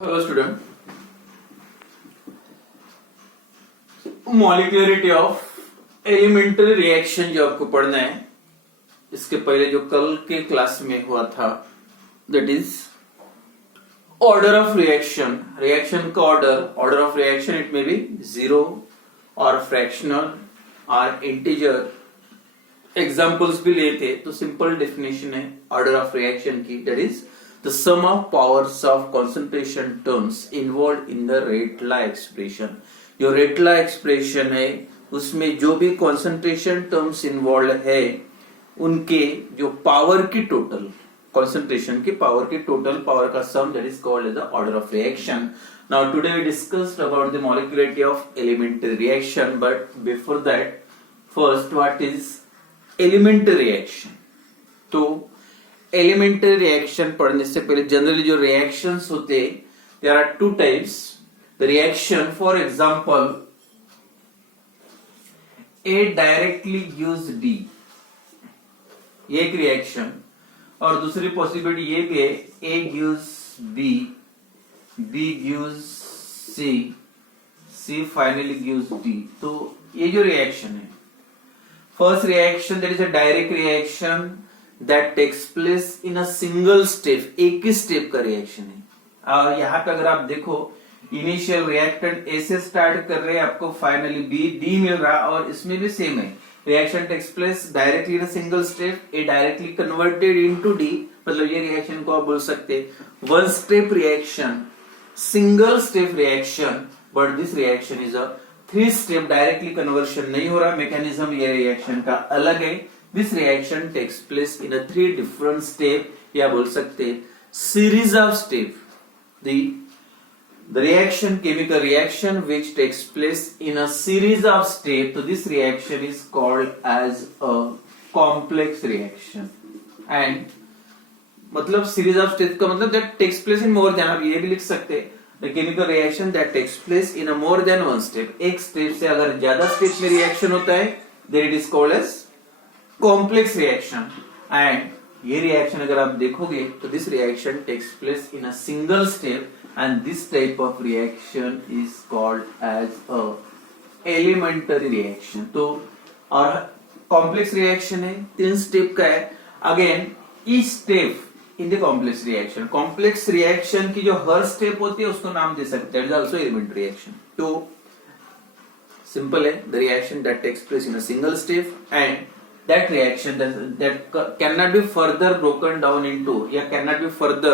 Hello student, molecularity of elementary reaction जो आपको पढ़ना है, इसके पहले जो कल के क्लास में हुआ था, that is order of reaction. Reaction का order of reaction it may be zero और फ्रैक्शनल और इंटीजर। एग्जाम्पल्स भी लेते तो सिंपल डेफिनेशन है ऑर्डर ऑफ रिएक्शन की, that is the sum of powers of concentration terms involved in the rate law expression। जो rate law expression है उसमें जो भी concentration terms involved है उनके जो पावर की टोटल, concentration की पावर की टोटल पावर का sum, that is called as the order of reaction। Now today we discussed about the molecularity of elementary reaction, but before that first what is elementary reaction। तो elementary reaction पढ़ने से पहले generally जो reactions होते हैं, there are two types. The reaction for example A directly gives D, ये एक reaction. और दूसरी पॉसिबिलिटी ये भी है A gives B, B gives C, C finally gives D. तो ये जो रिएक्शन है, first reaction that is a direct reaction that takes place in a single step, एक ही स्टेप का रिएक्शन है। और यहाँ पे अगर आप देखो इनिशियल रिएक्टेंट ए से स्टार्ट कर रहे हैं, आपको फाइनली बी डी मिल रहा है, और इसमें भी सेम है। Reaction takes place directly in a single step, A directly converted into D, मतलब ये रिएक्शन को आप बोल सकते one step reaction, single step reaction. But this reaction is a three step, directly conversion नहीं हो रहा, मैकेनिज्म ये रिएक्शन का अलग है। This reaction takes place in a three different step, या बोल सकते series of step। The reaction, chemical reaction which takes place in a series of step, so this reaction is called as a complex reaction। And मतलब series of step का मतलब that takes place in more than, आप ये भी लिख सकते the chemical reaction that takes place in a more than one step। एक step से अगर ज्यादा स्टेप में रिएक्शन होता है, then it is called as complex reaction. And ये रिएक्शन अगर आप देखोगे तो this reaction takes place in a single step, and this type of reaction is called as a elementary reaction. तो और कॉम्प्लेक्स रिएक्शन है, तीन स्टेप का है। Again each step in the complex reaction, complex reaction की जो हर step होती है उसको नाम दे सकते हैं, it is also elementary reaction. तो सिंपल है, the reaction that takes place in a single step, and that reaction that cannot be further broken down into, या cannot be further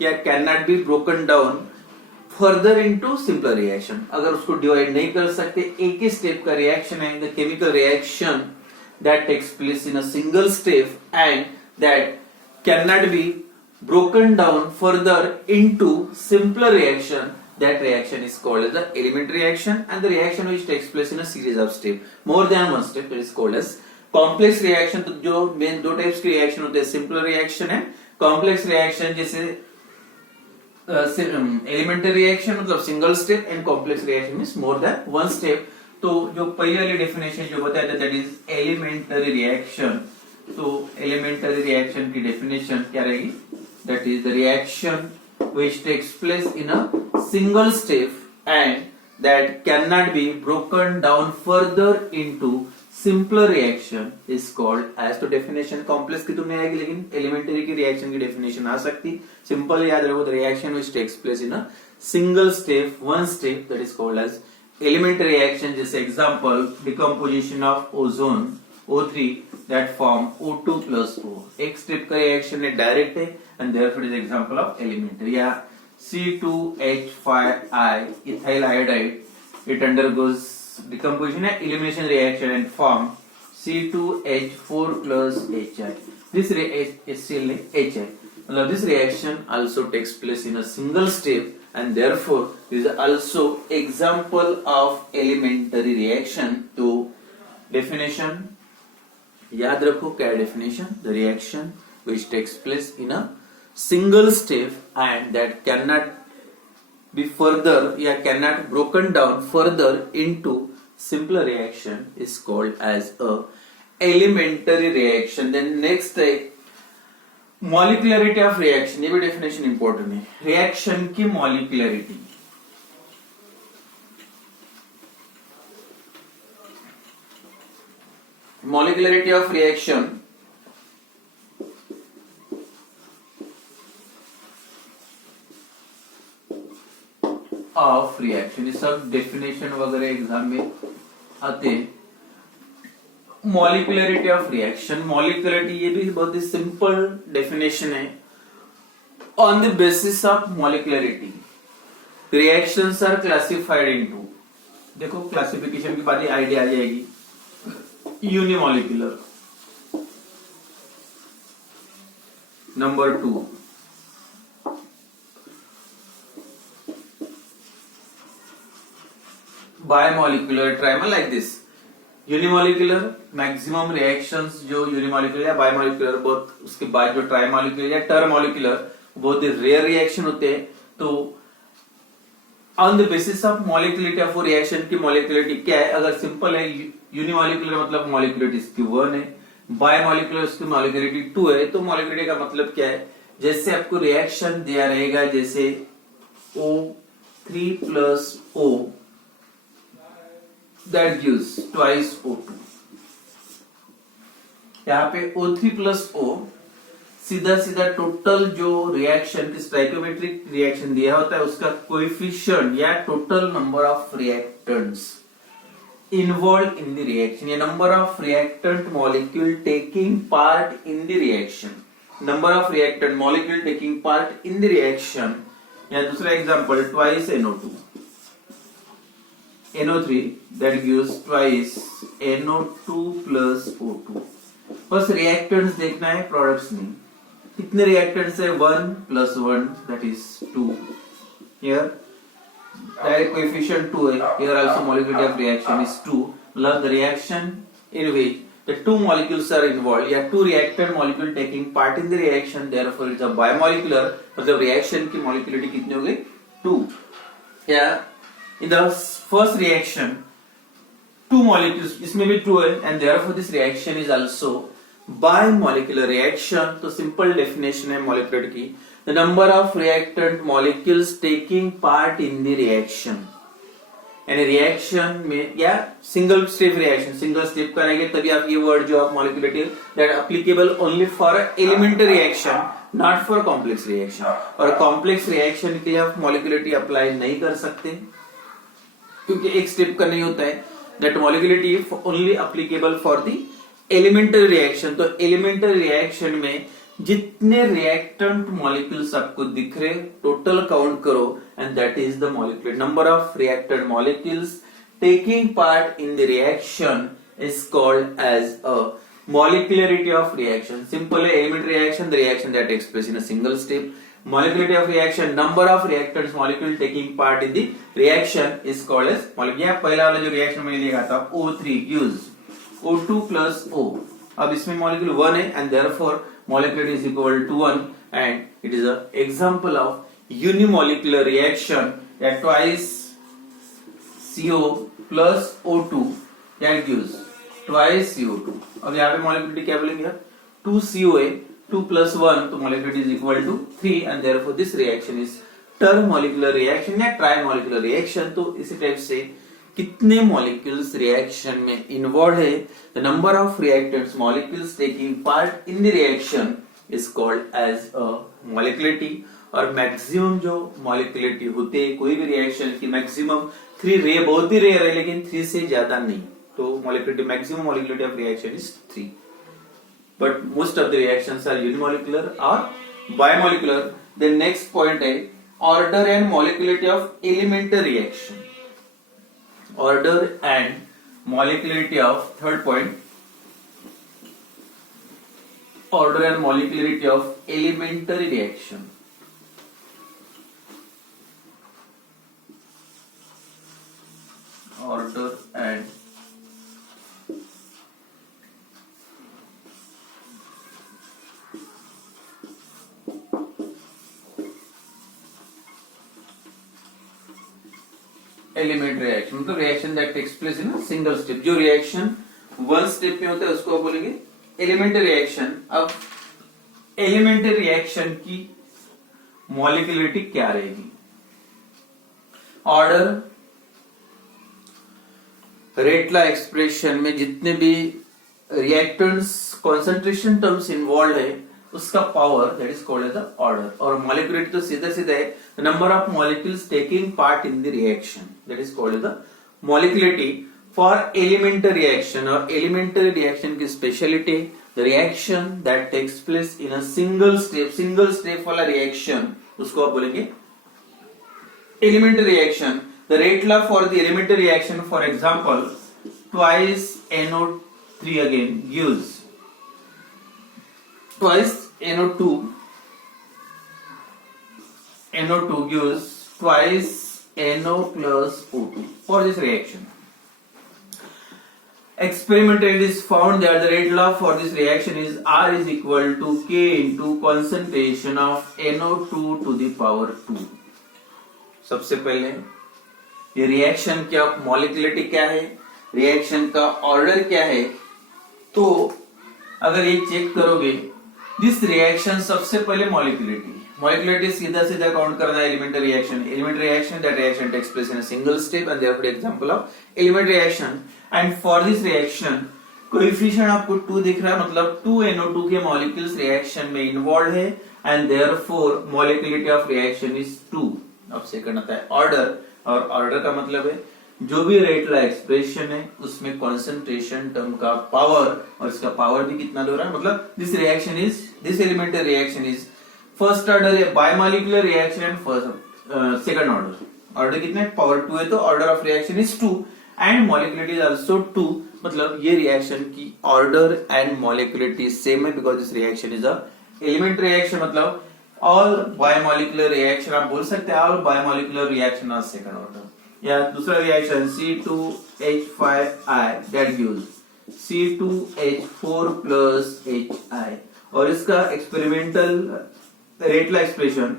या cannot be broken down further into simpler reaction। अगर उसको divide नहीं कर सकते, एक ही step का रिएक्शन है, the chemical reaction that takes place in a single step and that cannot be broken down further into simpler reaction, that reaction is called as the elementary reaction। And the reaction which takes place in a series of step, more than one step, that is called as complex reaction. तो जो main दो types के reaction होते हैं, simple reaction है complex reaction, जैसे elementary reaction मतलब single step, and complex reaction means more than one step. तो जो पहले वाली डेफिनेशन जो बताया था, दैट इज एलिमेंटरी रिएक्शन। तो एलिमेंटरी रिएक्शन की डेफिनेशन क्या रहेगी, that is the reaction which takes place in a single step and that can not be broken down further into simpler reaction is called as. तो definition complex की तो नहीं आएगी, लेकिन एलिमेंटरी की रिएक्शन की डेफिनेशन आ सकती। सिंपल याद रखो, the reaction which takes place in a single step, one step, that is called as elementary reaction. जैसे example decomposition of ozone O3 that form O2 plus O, एक step का reaction है, direct है, and therefore is example of elementary. या C2H5I ethyl iodide, it undergoes decomposition and elimination reaction and form C2H4 plus HI। This HCl HI, मतलब this reaction also takes place in a single step, and therefore this is also example of elementary reaction। तो definition याद रखो, क्या definition, the reaction which takes place in a single step and that cannot be further या cannot broken down further into simpler reaction is called as a elementary reaction। Then next type molecularity of reaction, ये भी definition important है। Reaction की molecularity, molecularity of reaction of reaction, ये सब definition वगैरह exam में आते हैं। मॉलिक्युलरिटी ऑफ रिएक्शन, मॉलिक्युलरिटी ये भी बहुत ही सिंपल डेफिनेशन है। On the basis of molecularity reactions are classified into, देखो क्लासिफिकेशन के बाद ही आइडिया आ जाएगी। Unimolecular, number 2 bimolecular, trimolecular like this. Unimolecular maximum reactions जो यूनिमॉलिक्यूलर या बायमॉलिक्यूलर, बहुत उसके बाद जो ट्राइमॉलिक्यूलर या टर्मॉलिक्यूलर बहुत ही रेयर रिएक्शन होते हैं। तो on the basis of molecularity of reaction की मॉलिक्युलरिटी क्या है? अगर सिंपल है, यूनिमॉलिक्यूलर मतलब मॉलिक्युलरिटी इसकी 1 है, बायमॉलिक्यूलर उसकी मॉलिक्युलरिटी 2 है। तो मॉलिक्युलरिटी का मतलब क्या है? जैसे आपको रिएक्शन दिया रहेगा, जैसे O3 plus O that gives twice O2, यहाँ पे O3 प्लस O सीधा सीधा टोटल जो रिएक्शन की स्टोइकियोमेट्रिक रिएक्शन दिया होता है उसका कोएफिशिएंट या total number of reactants involve in the reaction, या number of reactant molecule taking part in the reaction, number of reactant molecule taking part in the reaction. या दूसरा example twice NO2 NO3 that gives twice NO2 plus O2। बस reactants देखना है, products नहीं। कितने reactants है? 1 plus 1 that is 2। Here direct coefficient 2 है। Here also molecularity of reaction is 2। मतलब the reaction in which the two molecules are involved या two reactant molecule taking part in the reaction, therefore it's a bimolecular। मतलब reaction की molecularity कितनी हो गई? 2। या in the first reaction two molecules, इसमें भी 2 है, and therefore this reaction is also bimolecular reaction। तो simple definition है molecular की, the number of reactant molecules taking part in the reaction। यानी रिएक्शन में या single step reaction, single step करेंगे तभी आप ये वर्ड जो आप molecularity that applicable only for elementary reaction, not for complex reaction. और कॉम्प्लेक्स रिएक्शन के लिए आप मॉलिक्युलरिटी अप्लाई नहीं कर सकते क्योंकि एक स्टेप का नहीं होता है। That molecularity only applicable for the elementary reaction. तो एलिमेंटरी रिएक्शन में जितने रिएक्टेंट मॉलिक्यूल्स आपको दिख रहे टोटल काउंट करो, and that is the molecular number of reactant molecules taking part in the reaction is called as a molecularity of reaction। Simple elementary reaction, the reaction that takes place in a single step। Molecularity of reaction, number of reactants molecule taking part in the reaction is called as molecular। पहला वाला जो reaction मैंने लिखा था O3 gives O2 plus O। अब इसमें molecule 1 है and therefore molecularity is equal to 1, and it is a example of unimolecular reaction that twice CO plus O2 that gives twice CO2। अब यहाँ पे मॉलिक्युलरिटी क्या बोलेंगे? 2 COA 2 plus 1, तो मॉलिक्युलरिटी is equal to 3, and therefore this reaction is termolecular reaction या trimolecular reaction। तो इसी type से कितने मॉलिक्यूल्स रिएक्शन में इन्वॉल्व है, the number of reactants molecules taking part in the reaction is called as a molecularity. और maximum जो मॉलिक्युलरिटी होते हैं कोई भी रिएक्शन की मैक्सिमम 3 बहुत ही रेयर है, लेकिन 3 से ज्यादा नहीं। तो molecularity, maximum molecularity of reaction is 3, but most of the reactions are unimolecular or bimolecular। The next point है order and molecularity of elementary reaction। Order and molecularity of, third point, order and molecularity of elementary reaction। Order and elementary reaction मतलब reaction that takes place in single step. जो reaction 1 step में होता है उसको आप बोलेंगे elementary reaction. अब elementary reaction की मॉलिक्यूलरिटी क्या रहेगी? ऑर्डर, रेट लॉ एक्सप्रेशन में जितने भी रिएक्टेंट्स कॉन्सेंट्रेशन टर्म्स इन्वॉल्व है उसका power that is called as the order. और मॉलिक्यूलरिटी तो सीधा सीधा है number of molecules taking part in the reaction, that is called as the molecularity for elementary reaction. और एलिमेंट्री रिएक्शन की speciality the reaction that takes place in a single step वाला reaction उसको आप बोलेंगे elementary reaction. The rate law for the elementary reaction, for example, twice NO3 again gives twice NO2 gives twice NO plus O2 for this reaction. Experimentally, it is found that the rate law for this reaction is R is equal to K into concentration of NO2 to the power 2. सबसे पहले ये reaction क्या molecularity क्या है, reaction का order क्या है. तो अगर ये चेक करोगे दिस रिएक्शन, सबसे पहले मॉलिक्यूलरिटी सीधा सीधा काउंट करना है. Elementary reaction that reaction takes place in a single step and therefore example of elementary reaction. And for this reaction coefficient आपको 2 दिख रहा है, मतलब 2 NO2 के मॉलिक्यूल्स रिएक्शन में इन्वॉल्व है and therefore molecularity of reaction is 2. अब second आता है ऑर्डर. और ऑर्डर का मतलब है जो भी रेट लॉ एक्सप्रेशन है उसमें कॉन्सेंट्रेशन टर्म का पावर, और इसका पावर भी कितना दे रहा है, मतलब this elementary reaction is first order bimolecular reaction and second order. Order कितना है, पावर 2 है, तो order of reaction is 2 and molecularity is also 2. मतलब ये रिएक्शन की ऑर्डर एंड मॉलिक्यूलरिटी सेम है because this reaction is a elementary reaction. मतलब all biomolecular reaction आप बोल सकते हैं all biomolecular reaction of second order. या दूसरा reaction C2H5I that gives C2H4 plus HI, और इसका experimental rate law expression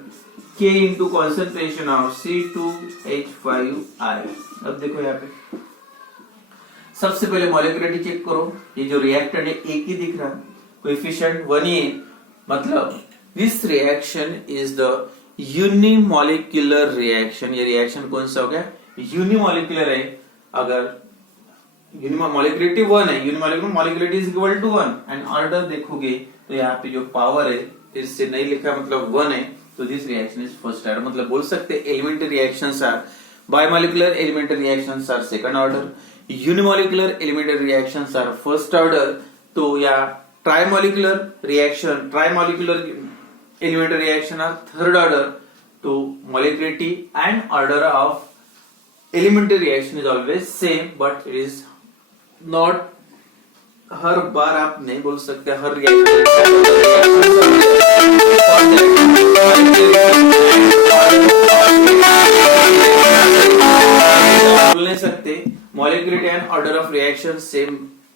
K into concentration of C2H5I. अब देखो यहाँ पे सबसे पहले मॉलिक्यूलरिटी चेक करो. ये जो रिएक्टेंट है एक ही दिख रहा है, कोएफिशिएंट 1 ही है, मतलब this reaction is the unimolecular reaction. ये रिएक्शन कौन सा हो गया, यूनिमॉलिक्यूलर है. अगर मॉलिक्यूलरिटी 1 है, molecularity is equal to 1 and order देखोगे तो यहाँ पे जो पावर है इससे नहीं लिखा, मतलब 1 है, तो this reaction is first order. मतलब बोल सकते हैं elementary reactions are biomolecular elementary reactions are second order, unimolecular elementary reactions are first order. तो या ट्राइमॉलिक्यूलर elementary reaction are third order. तो molecularity and order of elementary reaction is always same, but it is not. हर बार आप नहीं बोल सकते हर reaction बोल नहीं सकते. molecularity and order of reaction same,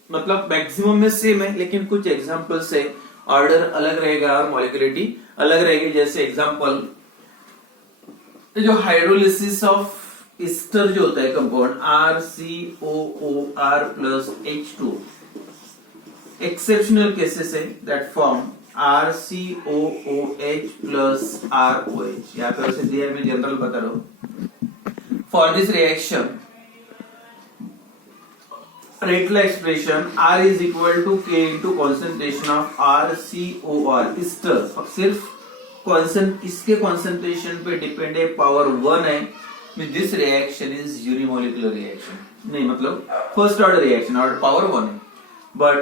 मतलब मैक्सिमम में सेम है, लेकिन कुछ एग्जांपल से ऑर्डर अलग रहेगा और मॉलिक्यूलरिटी अलग रहेगी. जैसे एग्जांपल जो हाइड्रोलिसिस ऑफ ईस्टर जो होता है compound RCOOR plus H2, exceptional cases है that form RCOOH plus ROH. यहाँ पे वैसे दिया है, मैं जनरल बता रहा हूँ. For this reaction rate law expression R is equal to K into concentration of RCOR Easter. अब सिर्फ इसके कॉन्सेंट्रेशन पे डिपेंड है, पावर 1 है. This reaction is unimolecular reaction नहीं, मतलब फर्स्ट ऑर्डर रिएक्शन और पावर 1 है. बट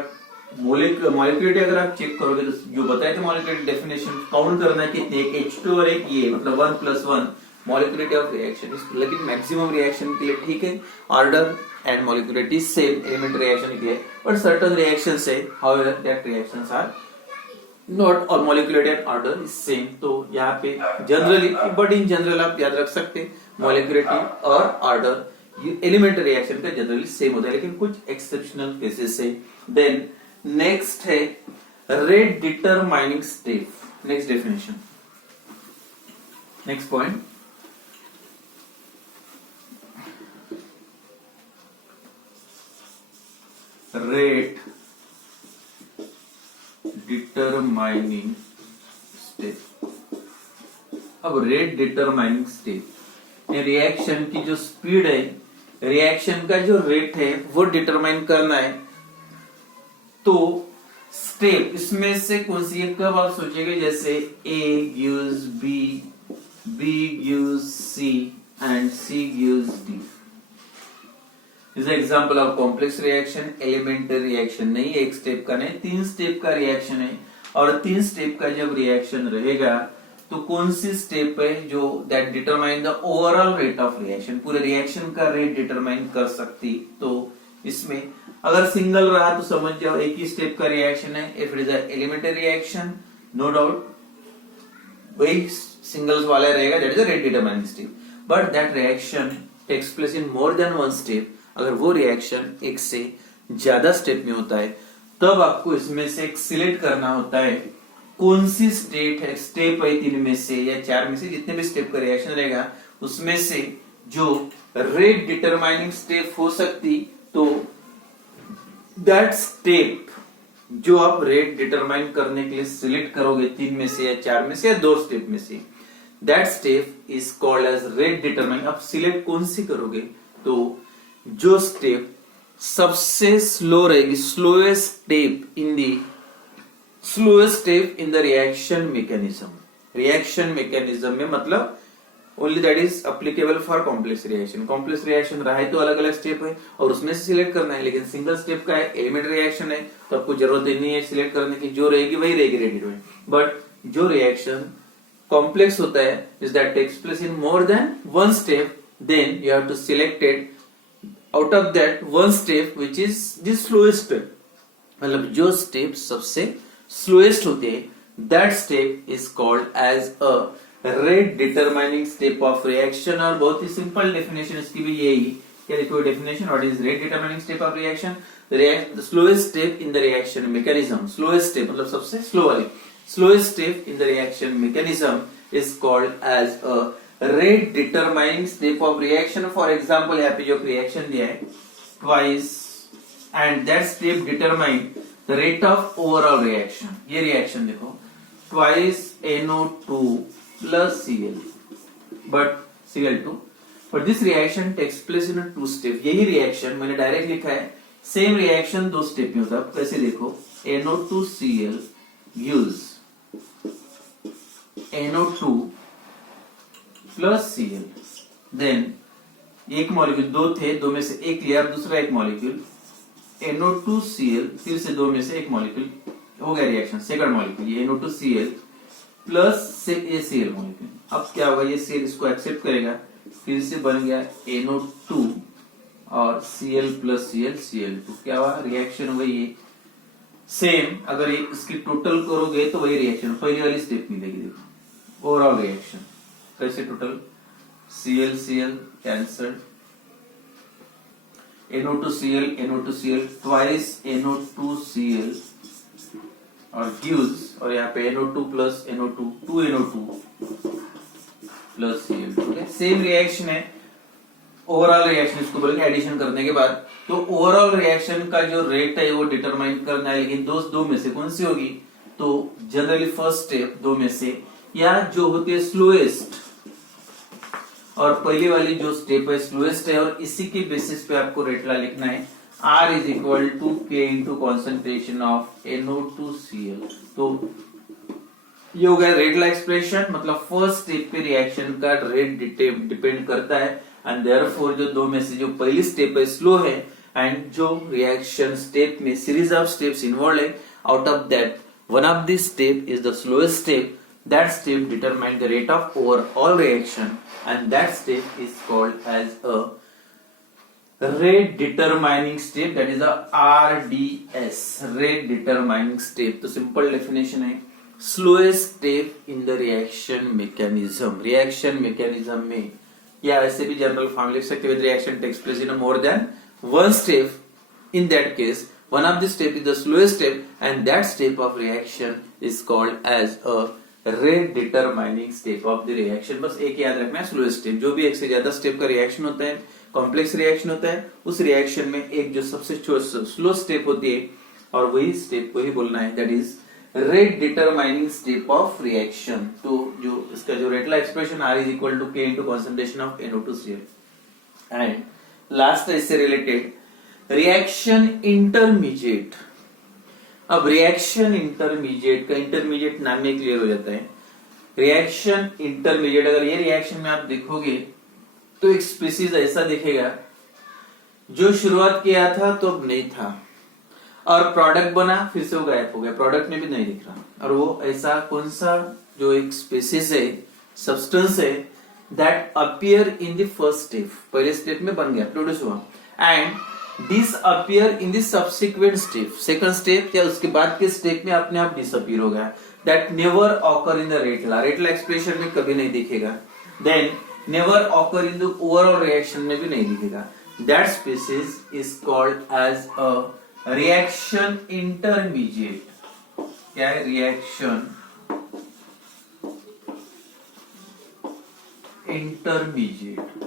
मॉलिक्यूलरिटी अगर आप चेक करोगे तो जो बताए थे मॉलिक्यूलरिटी डेफिनेशन काउंट करना है कितने, एक H2 और एक ये, मतलब 1 plus 1 मॉलिक्यूलरिटी ऑफ रिएक्शन. लेकिन मैक्सिमम रिएक्शन के लिए ठीक है order and molecularity same elementary reaction के लिए, but certain reactions say however that reactions are not, or molecularity and order is same. तो यहाँ पे generally, but in general आप याद रख सकते हैं molecularity और order elementary reaction का generally same होता है, लेकिन कुछ exceptional cases है. Then next है rate determining step. Next definition, next point. Rate determining अब रेट डिटरमाइनिंग स्टेप, रिएक्शन की जो स्पीड है, रिएक्शन का जो रेट है वो डिटरमाइन करना है। तो स्टेप इसमें से कौन सी है, कब आप सोचेंगे, जैसे A gives B, B gives C and C gives D. Is example of complex reaction. Elementary reaction नहीं, एक स्टेप का नहीं, 3 स्टेप का रिएक्शन है। और 3 स्टेप का जब रिएक्शन रहेगा तो कौन सी स्टेप है जो that determine the overall rate of reaction, पूरे रिएक्शन का रेट डिटरमाइन कर सकती। तो इसमें अगर सिंगल रहा तो समझ जाओ एक ही स्टेप का रिएक्शन है। If it is a elementary reaction, no doubt वही सिंगल्स वाला रहेगा, that is a rate determining step. But that reaction takes place in more than one step, अगर वो रिएक्शन एक से ज्यादा स्टेप में होता है तब आपको इसमें से एक सिलेक्ट करना होता है कौन सी स्टेप है 3 में से या 4 में से, जितने भी स्टेप का रिएक्शन रहेगा उसमें से जो रेट डिटरमाइनिंग स्टेप हो सकती। तो दैट स्टेप जो आप रेट डिटरमाइन करने के लिए सिलेक्ट करोगे 3 में से या 4 में से या 2 स्टेप में से, that step is called as rate determine. आप सिलेक्ट कौन सी करोगे, तो जो स्टेप सबसे स्लो रहेगी, slowest step in the reaction mechanism. Reaction mechanism में मतलब only that is applicable for complex reaction. Complex reaction रहा है तो अलग अलग स्टेप है और उसमें से सिलेक्ट करना है, लेकिन सिंगल स्टेप का है, एलिमेंट्री रिएक्शन है तो आपको जरूरत ही नहीं है सिलेक्ट करने की, जो रहेगी वही रहेगी रेट डिटरमाइन। बट जो रिएक्शन कॉम्प्लेक्स होता है is that takes place in more than one step, then you have to select it out of that one step which is the slowest step. मतलब जो स्टेप सबसे slowest होते हैं, that step is called as a rate determining step of reaction. और बहुत ही simple definition इसकी भी यही, क्या देखो definition, what is rate determining step of reaction, the slowest step in the reaction mechanism. Slowest step मतलब सबसे स्लो वाली, slowest step in the reaction mechanism is called as a rate determining step of reaction. For example यहाँ पे जो reaction दिया है twice and that step determine the rate of overall reaction. ये reaction देखो twice NO2 plus Cl, but Cl2, but this reaction takes place in a 2 step। यही reaction मैंने direct लिखा है, सेम रिएक्शन 2 स्टेप में होता है। कैसे देखो, NO2Cl gives NO2 plus Cl, then एक मॉलिक्यूल, 2 थे, 2 में से एक लिया, दूसरा एक मॉलिक्यूल NO2Cl, फिर से 2 में से एक मॉलिक्यूल, हो गया रिएक्शन सेकंड मॉलिक्यूल, ये NO2Cl प्लस से ACl मॉलिक्यूल। अब क्या होगा, ये Cl इसको एक्सेप्ट करेगा, फिर से बन गया NO2 और Cl प्लस Cl2। क्या हुआ, रिएक्शन वही है सेम। अगर इसकी टोटल करोगे तो वही रिएक्शन पहली वाली स्टेप मिलेगी। देखो ओवरऑल रिएक्शन कैसे, total Cl cancelled, NO2Cl twice NO2Cl और गिव्स, और यहाँ पे NO2 plus NO2 2NO2 plus Cl2। Same reaction है, ओवरऑल रिएक्शन इसको बोलेंगे एडिशन करने के बाद। तो ओवरऑल रिएक्शन का जो रेट है वो डिटरमाइन करना है, लेकिन दो में से कौन सी होगी, तो जनरली फर्स्ट स्टेप 2 में से, या जो होती है स्लोएस्ट, और पहली वाली जो स्टेप है स्लोएस्ट है, और इसी के बेसिस पे आपको रेट लिखना है। R is equal to K into concentration of NO2Cl। तो ये हो गया रेट ला एक्सप्रेशन, मतलब फर्स्ट स्टेप पे रिएक्शन का रेट डिपेंड करता है, एंड देयरफॉर जो 2 में से जो पहली स्टेप है स्लो है, एंड जो रिएक्शन स्टेप में सीरीज ऑफ स्टेप्स इन्वॉल्व है, out of that one of this step is the slowest step. That step determines the rate of overall reaction, and that step is called as a rate determining step, that is a RDS, rate determining step। तो simple definition है, slowest step in the reaction mechanism। reaction mechanism में या ऐसे भी general form लिख सकते हैं, reaction takes place in a more than one step। in that case one of the step is the slowest step, and that step of reaction is called as a rate determining step of the reaction. बस एक याद रखना है, slowest step. जो भी एक से ज्यादा स्टेप का रिएक्शन होता है, कॉम्प्लेक्स रिएक्शन होता है, उस रिएक्शन में एक जो सबसे स्लो स्टेप होती है, और वही स्टेप को ही बोलना है, that is rate determining step of reaction. तो जो इसका जो rate law expression R is equal to K into concentration of NO2Cl। And last है इससे रिलेटेड रिएक्शन इंटरमीडिएट। अब रिएक्शन इंटरमीडिएट का इंटरमीडिएट नाम में क्लियर हो जाता है। रिएक्शन इंटरमीडिएट, अगर ये रिएक्शन में आप देखोगे तो एक स्पीसीज ऐसा दिखेगा जो शुरुआत किया था तो अब नहीं था, और प्रोडक्ट बना फिर से वो गायब हो गया, प्रोडक्ट में भी नहीं दिख रहा। और वो ऐसा कौन सा जो एक स्पीसीज है, सब्सटेंस है that appear in the first step, पहले स्टेप में बन गया, प्रोड्यूस हुआ, and disappear in the subsequent step, second step या उसके बाद के स्टेप में अपने आप डिसअपीयर हो गया। That never occur in the rate law, rate law expression में कभी नहीं दिखेगा। Then never occur in the overall reaction में भी नहीं दिखेगा। That species is called as a reaction intermediate. क्या है? Reaction intermediate.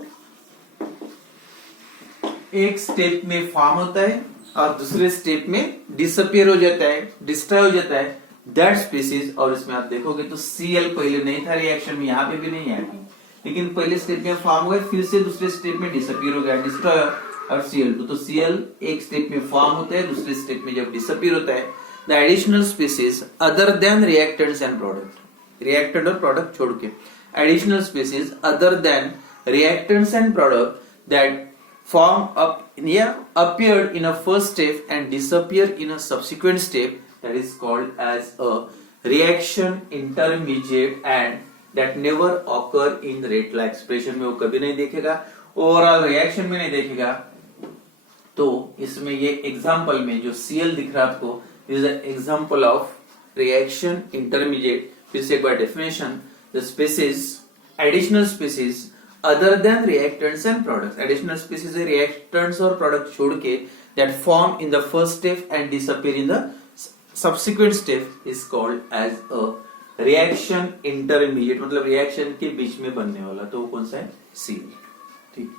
एक स्टेप में फॉर्म होता है और दूसरे स्टेप में डिसअपियर हो जाता है, डिस्ट्रॉय हो जाता है, दैट स्पीसीज। और इसमें आप देखोगे तो Cl पहले नहीं था रिएक्शन में, यहाँ पे भी नहीं है, लेकिन पहले स्टेप में फॉर्म हुआ, फिर से दूसरे स्टेप में डिसअपियर हो गया, डिस्ट्रॉय और Cl2। तो Cl एक स्टेप में फॉर्म होता है, दूसरे स्टेप में जब डिसअपियर होता है, the additional species other than reactants and product, reactant और प्रोडक्ट छोड़ के, additional species other than reactants and product that form up appeared in a first step and disappear in a subsequent step, that is called as a reaction intermediate, and that never occur in Rayleigh expression में वो कभी नहीं देखेगा, overall reaction में नहीं देखेगा। तो इसमें ये एग्जांपल में जो Cl दिख रहा है आपको, is an example of reaction intermediate. फिर से एक बार definition, the species additional species other than reactants and products, additional species है reactants और product छोड़ के, that form in the first step and disappear in the subsequent step is called as a reaction intermediate, मतलब reaction के बीच में बनने वाला। तो वो कौन सा है? Cl। ठीक।